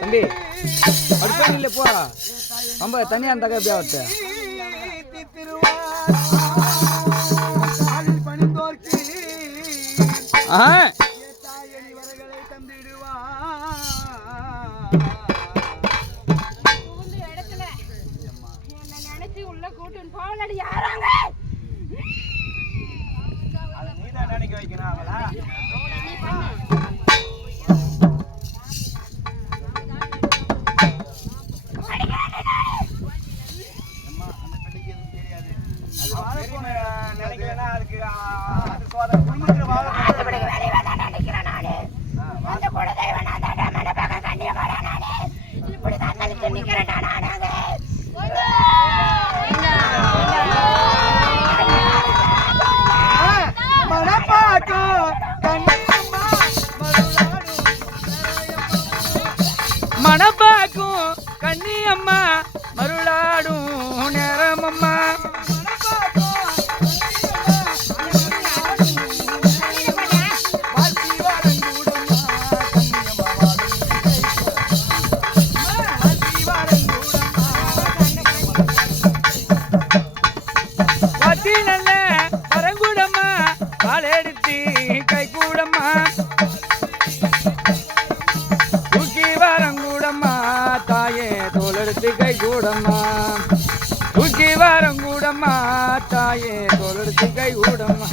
தம்பி அப்படி போய் இல்லை போ ரொம்ப தனியாக இருந்தாக்க எப்படியா வச்சு மணப்பாக்கும் கண்ணியம்மா மருளாடும் நேரமம்மா வாத்தி நல்ல பரங்குடம்மா பாலெடுத்து கை கூடம்மா தூக்கி வரங்கூடம்மா தாயே தோலெடுத்து கை கூடம்மா தூக்கி வரங்கூடம்மா தாயே தோலெடுத்து கை கூடம்மா